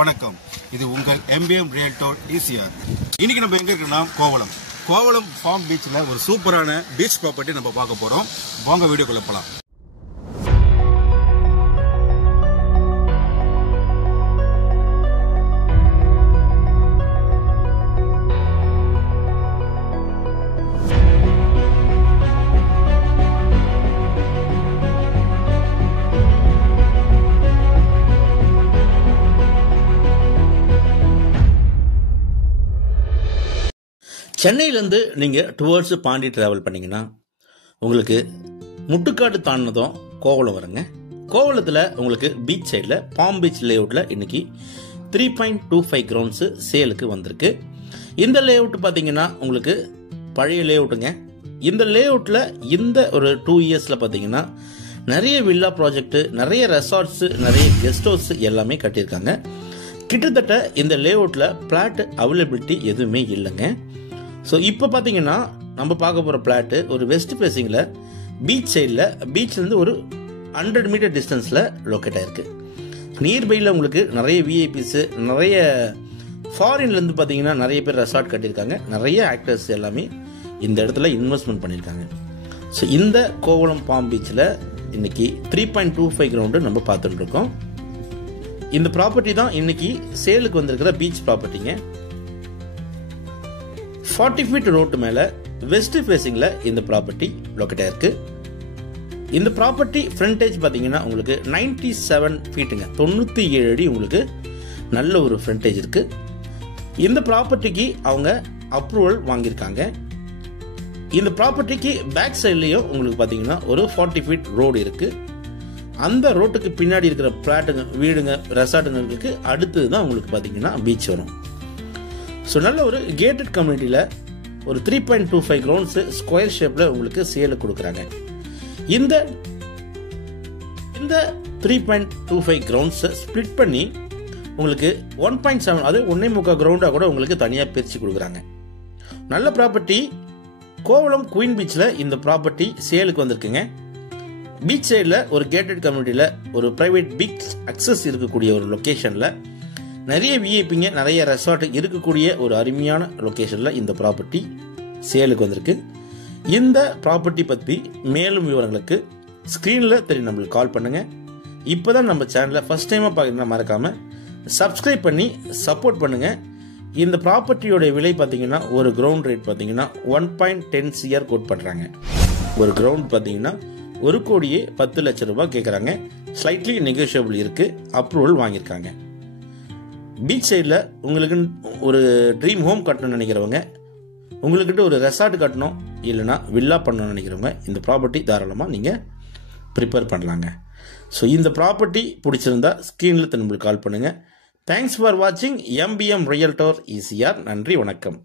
வணக்கம். இது உங்கள் எம்பிஎம் ரியல்டோர் ஈசிஆர். இன்னைக்கு நம்ம எங்க இருக்கோம்னா கோவளம் ஃபார்ம் பீச்சில் ஒரு சூப்பரான பீச் ப்ராப்பர்ட்டி நம்ம பார்க்க போறோம். வாங்க வீடியோக்குள்ள போலாம். சென்னையிலேருந்து நீங்கள் டுவர்ட்ஸ் பாண்டி ட்ராவல் பண்ணிங்கன்னா உங்களுக்கு முட்டுக்காடு தாண்டினதும் கோவளம் வருங்க. கோவளத்தில் உங்களுக்கு பீச் சைடில் பாம் பீச் லேஅவுட்டில் இன்றைக்கி 3.25 கிரவுண்ட்ஸு சேலுக்கு வந்திருக்கு. இந்த லேஅவுட் பார்த்தீங்கன்னா உங்களுக்கு பழைய லேஅவுட்டுங்க. இந்த லேஅவுட்டில் இந்த ஒரு 2 இயர்ஸில் பார்த்தீங்கன்னா நிறைய வில்லா ப்ராஜெக்ட்டு, நிறைய ரெசார்ட்ஸு, நிறைய கெஸ்ட் ஹவுஸ் எல்லாமே கட்டியிருக்காங்க. கிட்டத்தட்ட இந்த லேஅவுட்டில் பிளாட் அவைலபிலிட்டி எதுவுமே இல்லைங்க. ஸோ இப்போ பார்த்தீங்கன்னா நம்ம பார்க்க போகிற பிளாட்டு ஒரு வெஸ்ட் ஃபேஸிங்கில் பீச் சைடில் பீச்லேருந்து ஒரு 100 மீட்டர் டிஸ்டன்ஸில் லொக்கேட் ஆகிருக்கு. நியர்பையில் உங்களுக்கு நிறைய விஐபிஸு, நிறைய ஃபாரின்லேருந்து பார்த்தீங்கன்னா நிறைய பேர் ரெசார்ட் கட்டியிருக்காங்க. நிறைய ஆக்டர்ஸ் எல்லாமே இந்த இடத்துல இன்வெஸ்ட்மெண்ட் பண்ணியிருக்காங்க. ஸோ இந்த கோவளம் பாம் பீச்சில் இன்னைக்கு 3.25 கிரவுண்டு நம்ம பார்த்துட்டு இருக்கோம். இந்த ப்ராப்பர்ட்டி தான் இன்னைக்கு சேலுக்கு வந்திருக்கிற பீச் ப்ராப்பர்ட்டிங்க. 40 ஃபீட் ரோட்டு மேலே வெஸ்ட் ஃபேஸிங்கில் இந்த ப்ராப்பர்ட்டி லொக்கேட் ஆயிருக்கு. இந்த ப்ராப்பர்ட்டி ஃப்ரண்டேஜ் பார்த்தீங்கன்னா உங்களுக்கு 97 ஃபீட்டுங்க, 97 அடி உங்களுக்கு நல்ல ஒரு ஃப்ரண்டேஜ் இருக்கு. இந்த ப்ராப்பர்ட்டிக்கு அவங்க அப்ரூவல் வாங்கியிருக்காங்க. இந்த ப்ராப்பர்ட்டிக்கு பேக் சைட்லேயும் உங்களுக்கு பார்த்தீங்கன்னா ஒரு 40 ஃபீட் ரோடு இருக்கு. அந்த ரோட்டுக்கு பின்னாடி இருக்கிற பிளாட்டுங்க, வீடுங்க, ரெசார்ட்டுங்களுக்கு அடுத்தது தான் உங்களுக்கு பார்த்தீங்கன்னா பீச் வரும். ஸோ நல்ல ஒரு கேட்டட் கம்யூனிட்டியில் ஒரு 3.25 கிரவுண்ட்ஸு ஸ்கொயர் ஷேப்பில் உங்களுக்கு சேலு கொடுக்குறாங்க. இந்த 3.25 கிரவுண்ட்ஸை ஸ்ப்ளிட் பண்ணி உங்களுக்கு 1.7, அது 1.25 கிரவுண்டாக கூட உங்களுக்கு தனியாக பிரித்து கொடுக்குறாங்க. நல்ல ப்ராப்பர்ட்டி. கோவளம் குயின் பீச்சில் இந்த ப்ராப்பர்ட்டி சேலுக்கு வந்திருக்குங்க. பீச் சைடில் ஒரு கேட்டட் கம்யூனிட்டியில் ஒரு ப்ரைவேட் பீச் அக்சஸ் இருக்கக்கூடிய ஒரு லொக்கேஷனில் நிறைய விஐபிங்க, நிறைய ரெசார்ட் இருக்கக்கூடிய ஒரு அருமையான லொக்கேஷனில் இந்த ப்ராப்பர்ட்டி சேலுக்கு வந்திருக்கு. இந்த ப்ராப்பர்ட்டி பற்றி மேலும் விவரங்களுக்கு ஸ்க்ரீனில் தெரியும் நம்மளுக்கு கால் பண்ணுங்கள். இப்போ தான் நம்ம சேனலை ஃபஸ்ட் டைமாக பார்க்குறீங்கன்னா மறக்காமல் சப்ஸ்கிரைப் பண்ணி சப்போர்ட் பண்ணுங்கள். இந்த ப்ராப்பர்ட்டியோடைய விலை பார்த்தீங்கன்னா ஒரு கிரவுண்ட் ரேட் பார்த்தீங்கன்னா 1.10 CR கோட் பண்ணுறாங்க. ஒரு கிரவுண்ட் பார்த்தீங்கன்னா 1,10,00,000 ரூபாய் கேட்குறாங்க. ஸ்லைட்லி நெகோஷியபிள் இருக்குது. அப்ரூவல் வாங்கியிருக்காங்க. பீச் சைடில் உங்களுக்கு ஒரு ட்ரீம் ஹோம் கட்டணும்னு நினைக்கிறவங்க, உங்களுக்கிட்ட ஒரு ரெசார்ட் கட்டணும், இல்லைனா வில்லா பண்ணணும்னு நினைக்கிறவங்க இந்த ப்ராப்பர்ட்டி தாராளமாக நீங்கள் ப்ரிப்பேர் பண்ணலாங்க. ஸோ இந்த ப்ராப்பர்ட்டி பிடிச்சிருந்தா ஸ்க்ரீனில் நம்மளுக்கு கால் பண்ணுங்கள். தேங்க்ஸ் ஃபார் வாட்சிங் எம்பிஎம் ரியல்டோர் ஈசிஆர். நன்றி, வணக்கம்.